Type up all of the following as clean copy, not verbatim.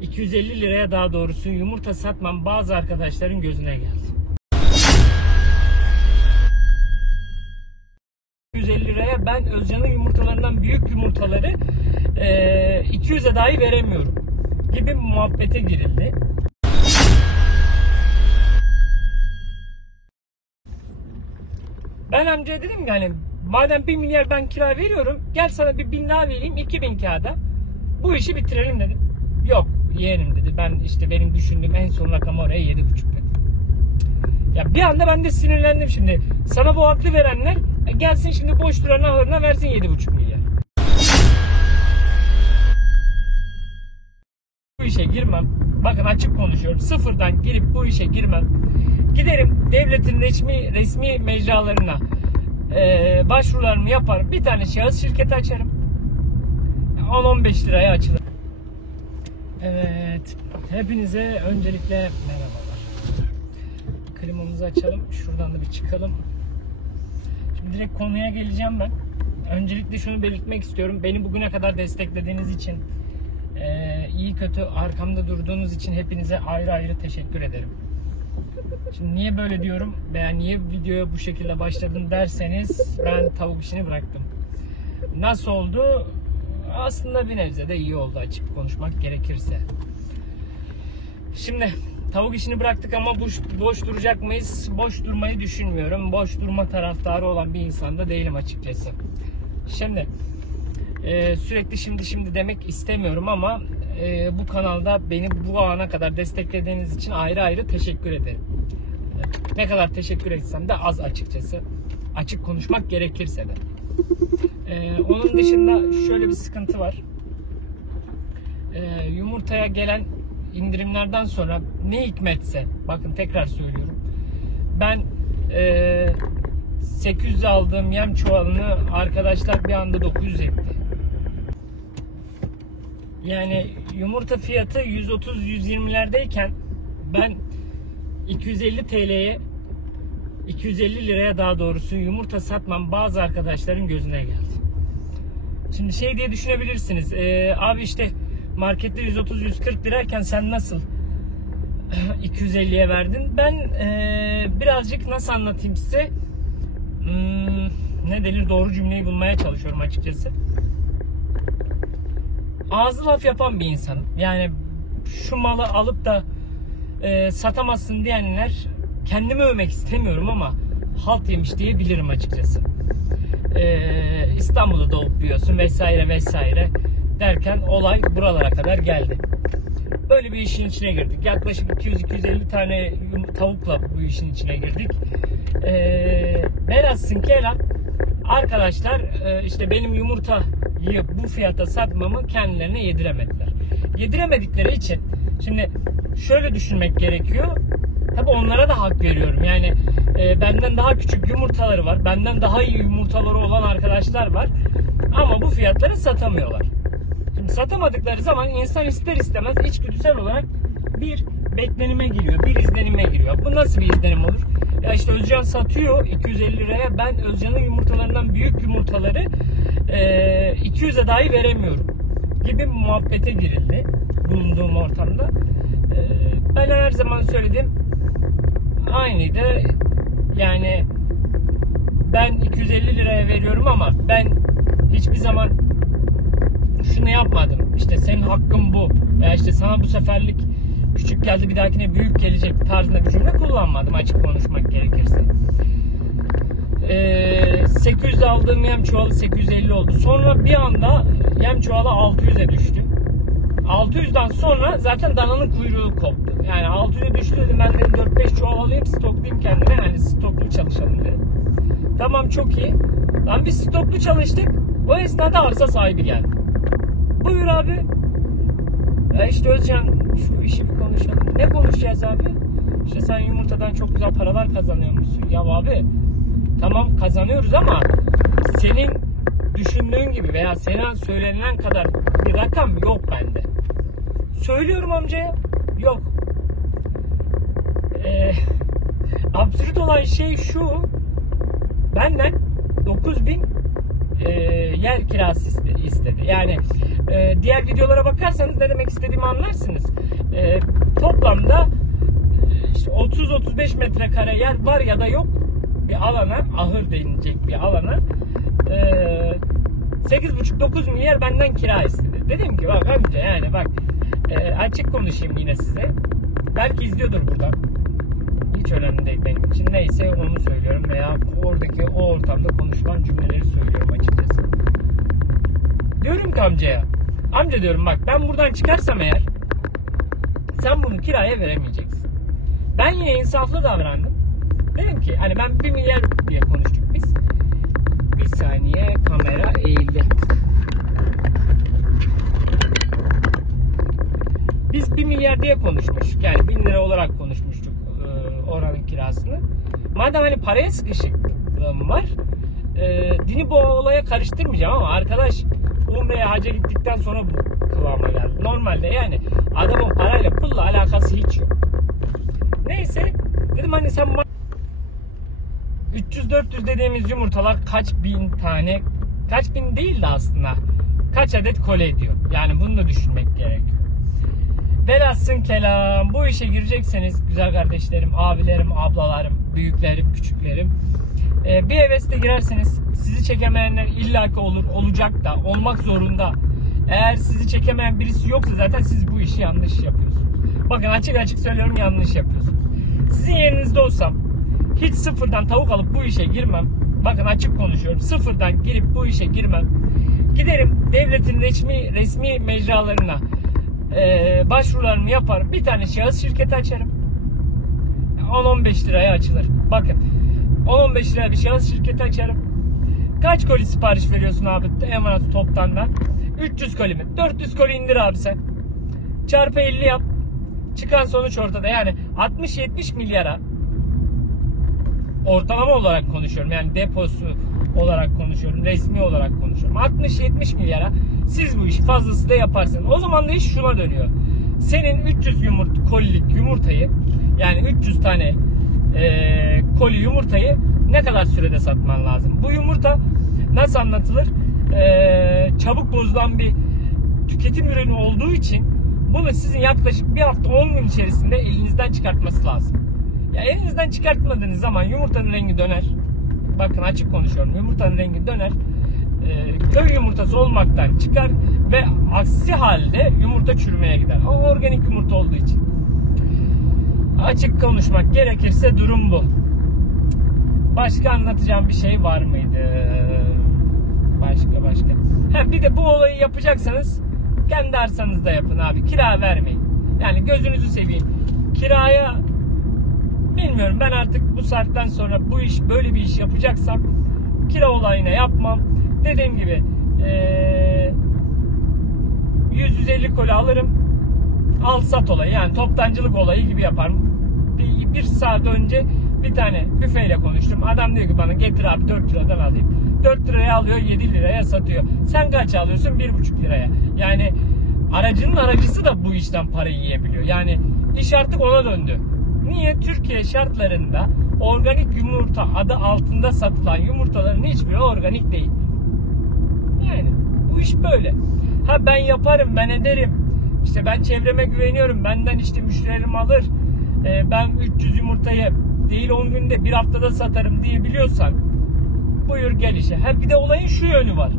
250 liraya daha doğrusu yumurta satmam bazı arkadaşların gözüne geldi. 250 liraya ben Özcan'ın yumurtalarından büyük yumurtaları 200'e dahi veremiyorum gibi muhabbete girildi. Ben amcaya dedim ki hani madem 1 milyar ben kira veriyorum, gel sana bir 1000 daha vereyim 2000 kağıda. Bu işi bitirelim dedim. Yok yeğenim dedi. Ben işte benim düşündüğüm en son rakam oraya 7,5 dedi. Ya bir anda ben de sinirlendim şimdi. Sana bu aklı verenler gelsin şimdi boş duran ahırına versin 7,5 milyar. Bu işe girmem. Bakın açık konuşuyorum. Sıfırdan girip bu işe girmem. Giderim devletin resmi mecralarına başvurularımı yapar. Bir tane şahıs şirketi açarım. 10-15 liraya açılır. Evet. Hepinize öncelikle merhabalar. Klimamızı açalım. Şuradan da bir çıkalım. Şimdi direkt konuya geleceğim ben. Öncelikle şunu belirtmek istiyorum. Beni bugüne kadar desteklediğiniz için, iyi kötü arkamda durduğunuz için hepinize ayrı ayrı teşekkür ederim. Şimdi niye böyle diyorum veya niye videoya bu şekilde başladım derseniz ben tavuk işini bıraktım. Nasıl oldu? Aslında bir nebze de iyi oldu açık konuşmak gerekirse. Şimdi tavuk işini bıraktık ama boş duracak mıyız? Boş durmayı düşünmüyorum. Boş durma taraftarı olan bir insan da değilim açıkçası. Şimdi sürekli şimdi demek istemiyorum ama bu kanalda beni bu ana kadar desteklediğiniz için ayrı ayrı teşekkür ederim. Ne kadar teşekkür etsem de az açıkçası. Açık konuşmak gerekirse de. Onun dışında şöyle bir sıkıntı var. Yumurtaya gelen indirimlerden sonra ne hikmetse, bakın tekrar söylüyorum. Ben 800'e aldığım yem çuvalını arkadaşlar bir anda 900 etti. Yani yumurta fiyatı 130-120'lerdeyken ben 250 liraya daha doğrusu yumurta satmam bazı arkadaşların gözüne geldi. Şimdi şey diye düşünebilirsiniz. Abi işte markette 130-140 lirayken sen nasıl 250'ye verdin? Ben birazcık nasıl anlatayım size? Ne denir? Doğru cümleyi bulmaya çalışıyorum açıkçası. Ağzı laf yapan bir insanım. Yani şu malı alıp da satamazsın diyenler, kendimi övmek istemiyorum ama halt yemiş diyebilirim açıkçası. İstanbul'da doğup büyüyorsun vesaire derken olay buralara kadar geldi. Böyle bir işin içine girdik. Yaklaşık 200-250 tane tavukla bu işin içine girdik. Velhasıl kelam arkadaşlar işte benim yumurtayı bu fiyata satmamı kendilerine yediremediler. Yediremedikleri için şimdi şöyle düşünmek gerekiyor. Tabi onlara da hak veriyorum. Yani benden daha küçük yumurtaları var. Benden daha iyi yumurtaları olan arkadaşlar var. Ama bu fiyatları satamıyorlar. Şimdi satamadıkları zaman insan ister istemez içgüdüsel olarak bir beklenime giriyor. Bir izlenime giriyor. Bu nasıl bir izlenim olur? Ya işte Özcan satıyor 250 liraya. Ben Özcan'ın yumurtalarından büyük yumurtaları 200'e dahi veremiyorum gibi muhabbete girildi bulunduğum ortamda. Ben her zaman söyledim, aynıydı. Yani ben 250 liraya veriyorum ama ben hiçbir zaman şunu yapmadım. İşte senin hakkın bu. Veya işte sana bu seferlik küçük geldi, bir dahakine büyük gelecek tarzında bir cümle kullanmadım açık konuşmak gerekirse. 800 aldığım yem çuvalı 850 oldu. Sonra bir anda yem çuvalı 600'e düştü. 600'den sonra zaten dananın kuyruğu koptu. Yani 600'e düştü dedim, ben dedim 4-5 çuval alayım, stoklayayım kendime, yani stoklu çalışalım dedim. Tamam, çok iyi. Lan biz stoklu çalıştık. O esnada arsa sahibi geldi. Buyur abi. Ya işte Özcan, şu işi bir konuşalım. Ne konuşacağız abi? İşte sen yumurtadan çok güzel paralar kazanıyormuşsun. Ya abi tamam kazanıyoruz ama senin düşündüğün gibi veya sana söylenilen kadar bir rakam yok bende. Söylüyorum amcaya, yok. Absürt olan şey şu: benden 9.000 yer kirası istedi. Yani Diğer videolara bakarsanız ne demek istediğimi anlarsınız. Toplamda işte 30-35 metrekare yer var ya da yok bir alana, ahır denilecek bir alana 8,5-9 milyar benden kira istedi. Dedim ki bak amca, yani bak açık konuşayım yine size. Belki izliyordur buradan. Hiç önemli değil benim için. Neyse onu söylüyorum veya oradaki o ortamda konuşulan cümleleri söylüyorum açıkçası. Diyorum ki amcaya, amca diyorum bak ben buradan çıkarsam eğer sen bunu kiraya veremeyeceksin. Ben yine insaflı davrandım. Dedim ki hani ben 1 milyar diye konuştuk biz. Bir saniye, kamera eğildi. Biz 1 milyar diye konuşmuştuk. Yani 1000 lira olarak konuşmuştuk oranın kirasını. Madem hani paraya sıkışıklığım var, dini bu olaya karıştırmayacağım ama arkadaş Umre'ye hacca gittikten sonra bu kıvama geldi. Normalde yani adamın parayla pulla alakası hiç yok. Neyse dedim hani sen 300-400 dediğimiz yumurtalar kaç bin tane, kaç bin değil de aslında kaç adet kole ediyor. Yani bunu da düşünmek gerekiyor. Velhasıl kelam, bu işe girecekseniz güzel kardeşlerim, abilerim, ablalarım, büyüklerim, küçüklerim, bir hevesle girerseniz sizi çekemeyenler illaki olur, olacak da, olmak zorunda. Eğer sizi çekemeyen birisi yoksa zaten siz bu işi yanlış yapıyorsunuz. Bakın açık açık söylüyorum, yanlış yapıyorsunuz. Sizin yerinizde olsam hiç sıfırdan tavuk alıp bu işe girmem. Bakın açık konuşuyorum, sıfırdan girip bu işe girmem. Giderim devletin resmi mecralarına başvurularımı yaparım. Bir tane şahıs şirketi açarım. 10-15 liraya açılır. Bakın 10-15 liraya bir şahıs şirketi açarım. Kaç koli sipariş veriyorsun abi emanet toptandan? 300 koli mi? 400 koli indir abi sen. Çarpı 50 yap. Çıkan sonuç ortada. Yani 60-70 milyara ortalama olarak konuşuyorum. Yani deposu olarak konuşuyorum. Resmi olarak konuşuyorum. 60-70 milyara siz bu işi fazlası da yaparsınız. O zaman da iş şuna dönüyor. Senin 300 kolilik yumurtayı, yani 300 tane koli yumurtayı ne kadar sürede satman lazım? Bu yumurta nasıl anlatılır? Çabuk bozulan bir tüketim ürünü olduğu için bunu sizin yaklaşık bir hafta 10 gün içerisinde elinizden çıkartması lazım. Ya elinizden çıkartmadığınız zaman yumurtanın rengi döner. Bakın açık konuşuyorum. Yumurtanın rengi döner. Köy yumurtası olmaktan çıkar ve aksi halde yumurta çürümeye gider. O organik yumurta olduğu için. Açık konuşmak gerekirse durum bu. Başka anlatacağım bir şey var mıydı? Başka. Bir de bu olayı yapacaksanız kendi arsanızda yapın abi. Kira vermeyin. Yani gözünüzü seveyim. Kiraya bilmiyorum, ben artık bu saatten sonra bu iş, böyle bir iş yapacaksam kira olayına yapmam. Dediğim gibi 100-150 koli alırım. Al sat olayı, yani toptancılık olayı gibi yaparım. Bir saat önce bir tane büfeyle konuştum. Adam diyor ki bana getir abi 4 liradan alayım. 4 liraya alıyor, 7 liraya satıyor. Sen kaç alıyorsun? 1,5 liraya. Yani aracının aracısı da bu işten parayı yiyebiliyor. Yani iş artık ona döndü. Niye? Türkiye şartlarında organik yumurta adı altında satılan yumurtaların hiçbiri organik değil. Yani bu iş böyle. Ben yaparım, ben ederim. İşte ben çevreme güveniyorum. Benden işte müşterilerim alır. Ben 300 yumurtayı değil 10 günde, bir haftada satarım diye biliyorsan buyur gel işe. Bir de olayın şu yönü var.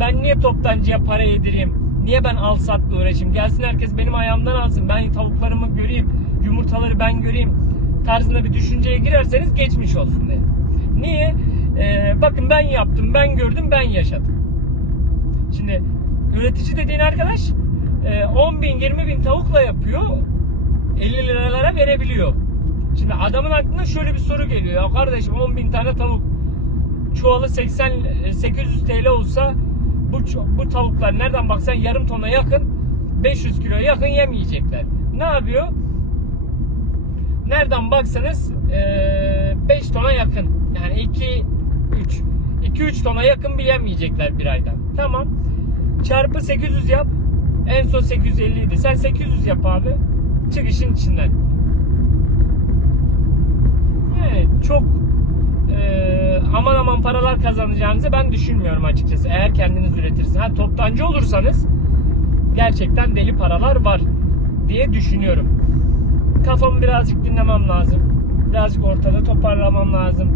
Ben niye toptancıya para yedireyim? Niye ben al satla uğraşayım? Gelsin herkes benim ayağımdan alsın. Ben tavuklarımı göreyim. Yumurtaları ben göreyim tarzında bir düşünceye girerseniz geçmiş olsun diye. Niye? Bakın ben yaptım, ben gördüm, ben yaşadım. Şimdi üretici dediğin arkadaş 10 bin, 20 bin tavukla yapıyor, 50 liralara verebiliyor. Şimdi adamın aklına şöyle bir soru geliyor. Ya kardeşim 10 bin tane tavuk çuvalı 800 TL olsa bu tavuklar nereden baksan yarım tona yakın, 500 kiloya yakın yem yiyecekler. Ne yapıyor? Nereden baksanız 5 tona yakın. Yani 2-3 tona yakın bir yem yiyecekler bir aydan. Tamam. Çarpı 800 yap. En son 850 idi. Sen 800 yap abi. Çık işin içinden. Evet, çok aman aman paralar kazanacağınızı ben düşünmüyorum açıkçası. Eğer kendiniz üretirsiniz. Ha, toptancı olursanız gerçekten deli paralar var diye düşünüyorum. Kafamı birazcık dinlemem lazım. Birazcık ortada toparlamam lazım.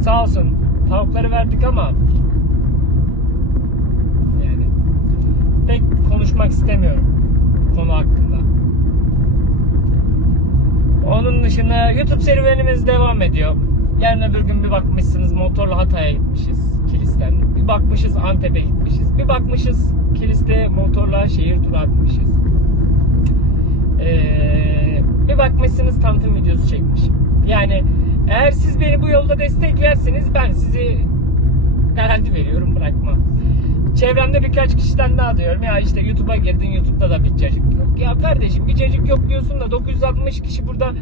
Sağ olsun tavukları verdik ama yani pek konuşmak istemiyorum konu hakkında. Onun dışında YouTube serüvenimiz devam ediyor. Yarın öbür gün bir bakmışsınız motorla Hatay'a gitmişiz Kilis'ten. Bir bakmışız Antep'e gitmişiz. Bir bakmışız Kilis'te motorla şehir turu atmışız. Bir bakmışsınız tanıtım videosu çekmişim. Yani eğer siz beni bu yolda desteklerseniz ben sizi garanti veriyorum bırakmam. Çevremde birkaç kişiden daha diyorum ya işte YouTube'a girdin, YouTube'da da bir cacık yok. Ya kardeşim bir cacık yok diyorsun da 960 kişi burada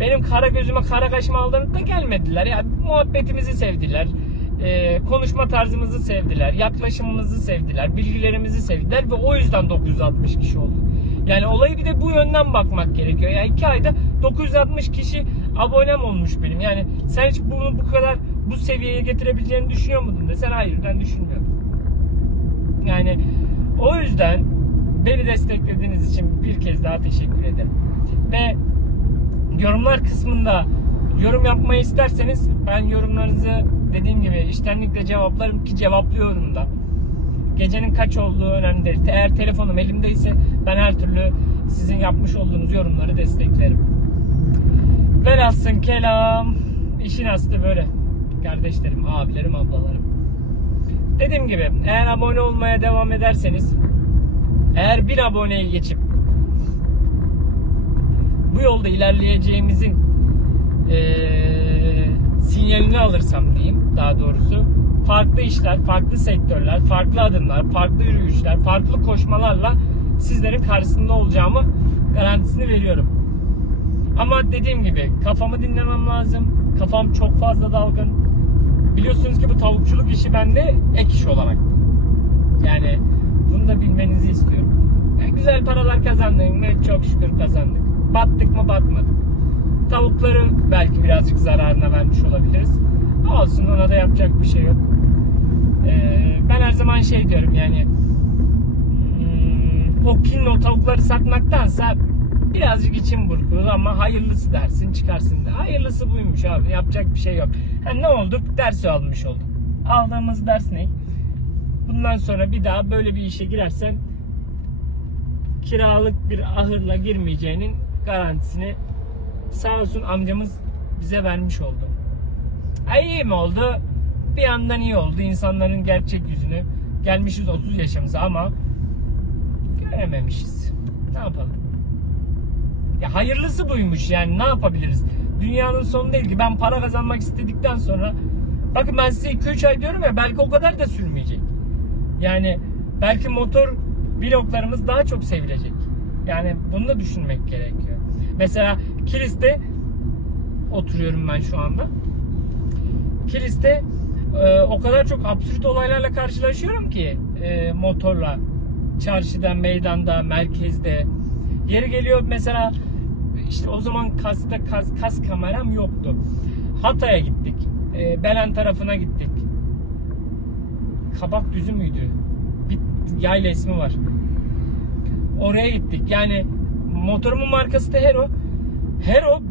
benim kara gözüme kara kaşıma aldırıp da gelmediler. Ya muhabbetimizi sevdiler. Konuşma tarzımızı sevdiler. Yaklaşımımızı sevdiler. Bilgilerimizi sevdiler ve o yüzden 960 kişi oldu. Yani olayı bir de bu yönden bakmak gerekiyor. Yani 2 ayda 960 kişi abonem olmuş benim. Yani sen hiç bunu bu kadar bu seviyeye getirebileceğini düşünüyor muydun desen hayır ben düşünmüyorum. Yani o yüzden beni desteklediğiniz için bir kez daha teşekkür ederim. Ve yorumlar kısmında yorum yapmayı isterseniz ben yorumlarınızı dediğim gibi içtenlikle cevaplarım ki cevaplıyorum da. Gecenin kaç olduğu önemli değil. Eğer telefonum elimdeyse ben her türlü sizin yapmış olduğunuz yorumları desteklerim. Velhasıl kelam, işin aslı böyle. Kardeşlerim, abilerim, ablalarım. Dediğim gibi eğer abone olmaya devam ederseniz, eğer 1000 aboneyi geçip bu yolda ilerleyeceğimizin sinyalini alırsam diyeyim daha doğrusu, farklı işler, farklı sektörler, farklı adımlar, farklı yürüyüşler, farklı koşmalarla sizlerin karşısında olacağımı garantisini veriyorum. Ama dediğim gibi kafamı dinlemem lazım. Kafam çok fazla dalgın. Biliyorsunuz ki bu tavukçuluk işi bende ek iş olarak. Yani bunu da bilmenizi istiyorum. Yani güzel paralar kazandık mı? Çok şükür kazandık. Battık mı? Batmadık. Tavukları belki birazcık zararına vermiş olabiliriz. Olsun, ona da yapacak bir şey yok. Ben her zaman şey diyorum yani o kilo tavukları satmaktansa birazcık içim burkulur ama hayırlısı dersin çıkarsın da. Hayırlısı buymuş abi, yapacak bir şey yok. Ne olduk? Dersi almış olduk. Aldığımız ders ne? Bundan sonra bir daha böyle bir işe girersen kiralık bir ahırla girmeyeceğinin garantisini sağ olsun amcamız bize vermiş oldu. İyi mi oldu? Bir yandan iyi oldu. İnsanların gerçek yüzünü gelmişiz 30 yaşımıza ama görememişiz. Ne yapalım? Ya hayırlısı buymuş yani, ne yapabiliriz? Dünyanın sonu değil ki. Ben para kazanmak istedikten sonra bakın ben size 2-3 ay diyorum ya, belki o kadar da sürmeyecek. Yani belki motor vloglarımız daha çok sevilecek. Yani bunu da düşünmek gerekiyor. Mesela Kilis'te oturuyorum ben şu anda. Kilis'te o kadar çok absürt olaylarla karşılaşıyorum ki motorla. Çarşıda, meydanda, merkezde. Yeri geliyor mesela işte o zaman kas kameram yoktu. Hatay'a gittik. Belen tarafına gittik. Kabakdüzü müydü? Bir yayla ismi var. Oraya gittik. Yani motorumun markası da Hero. Hero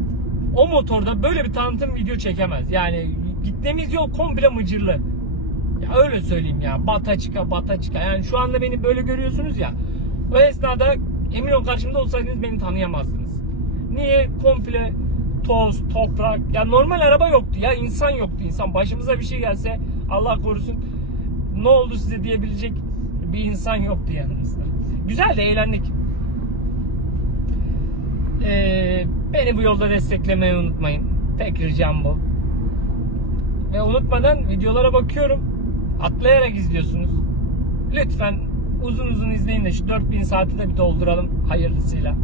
o motorda böyle bir tanıtım video çekemez. Yani gittiğimiz yol komple mıcırlı. Ya öyle söyleyeyim ya. Bata çıka. Yani şu anda beni böyle görüyorsunuz ya. O esnada emin ol karşımda olsaydınız beni tanıyamazdınız. Niye? Komple toz, toprak. Ya normal araba yoktu ya. İnsan yoktu. İnsan başımıza bir şey gelse Allah korusun ne oldu size diyebilecek bir insan yoktu yanımızda. Güzel de eğlendik. Beni bu yolda desteklemeyi unutmayın. Tek ricam bu. Ve unutmadan videolara bakıyorum. Atlayarak izliyorsunuz. Lütfen uzun izleyin de şu 4000 saati de bir dolduralım hayırlısıyla.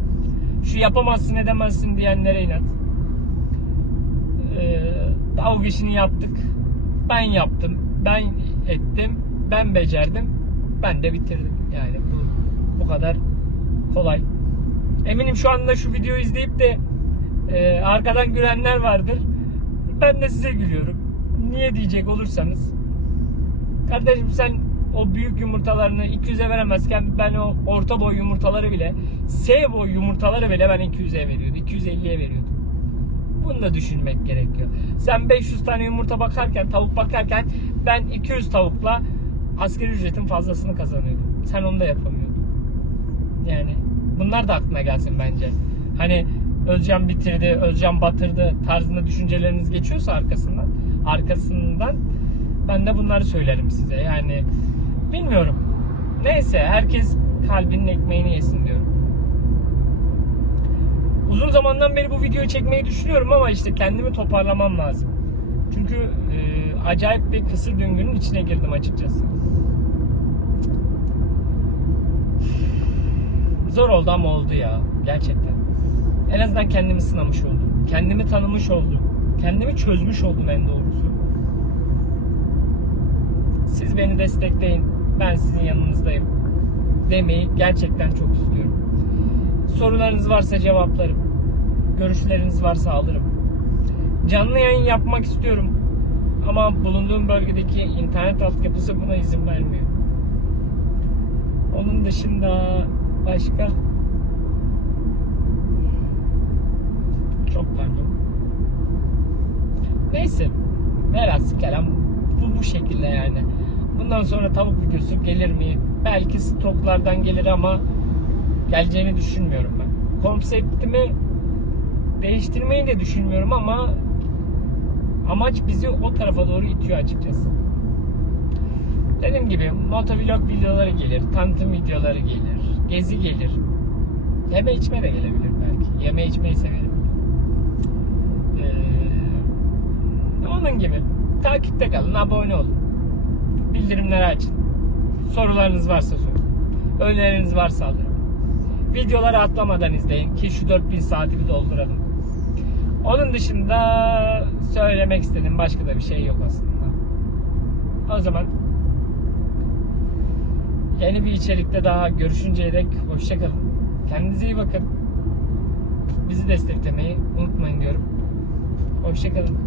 Şu yapamazsın edemezsin diyenlere inat. Tavuk işini yaptık. Ben yaptım. Ben ettim. Ben becerdim. Ben de bitirdim. Yani bu kadar kolay. Eminim şu anda şu videoyu izleyip de arkadan gülenler vardır. Ben de size gülüyorum. Niye diyecek olursanız, kardeşim sen o büyük yumurtalarını 200'e veremezken ben o orta boy yumurtaları bile, S boy yumurtaları bile ben 200'e veriyordum, 250'ye veriyordum. Bunu da düşünmek gerekiyor. Sen 500 tane yumurta bakarken, tavuk bakarken ben 200 tavukla asgari ücretin fazlasını kazanıyordum. Sen onu da yapamıyordun. Yani bunlar da aklına gelsin bence. Hani Özcan bitirdi, Özcan batırdı tarzında düşünceleriniz geçiyorsa arkasından ben de bunları söylerim size. Yani bilmiyorum. Neyse, herkes kalbinin ekmeğini yesin diyorum. Uzun zamandan beri bu videoyu çekmeyi düşünüyorum ama işte kendimi toparlamam lazım. Çünkü acayip bir kısır döngünün içine girdim açıkçası. Zor oldu ama oldu ya. Gerçekten. En azından kendimi sınamış oldum. Kendimi tanımış oldum. Kendimi çözmüş oldum en doğrusu. Siz beni destekleyin. Ben sizin yanınızdayım demeyi gerçekten çok istiyorum. Sorularınız varsa cevaplarım. Görüşleriniz varsa alırım. Canlı yayın yapmak istiyorum. Ama bulunduğum bölgedeki internet altyapısı buna izin vermiyor. Onun dışında başka... Çok pardon. Neyse. Velhasıl kelam bu şekilde yani. Bundan sonra tavuk videosu gelir mi? Belki stoklardan gelir ama geleceğini düşünmüyorum ben. Konseptimi değiştirmeyi de düşünmüyorum ama amaç bizi o tarafa doğru itiyor açıkçası. Dediğim gibi motovlog videoları gelir, tanıtım videoları gelir, gezi gelir. Yeme içme de gelebilir belki. Yeme içmeyi severim. Onun gibi. Takipte kalın, abone olun. Bildirimleri açın. Sorularınız varsa sorun. Öneriniz varsa alırım. Videoları atlamadan izleyin ki şu 4000 saati bir dolduralım. Onun dışında söylemek istediğim başka da bir şey yok aslında. O zaman yeni bir içerikte daha görüşünceye dek hoşça kalın. Kendinize iyi bakın. Bizi desteklemeyi unutmayın diyorum. Hoşça kalın.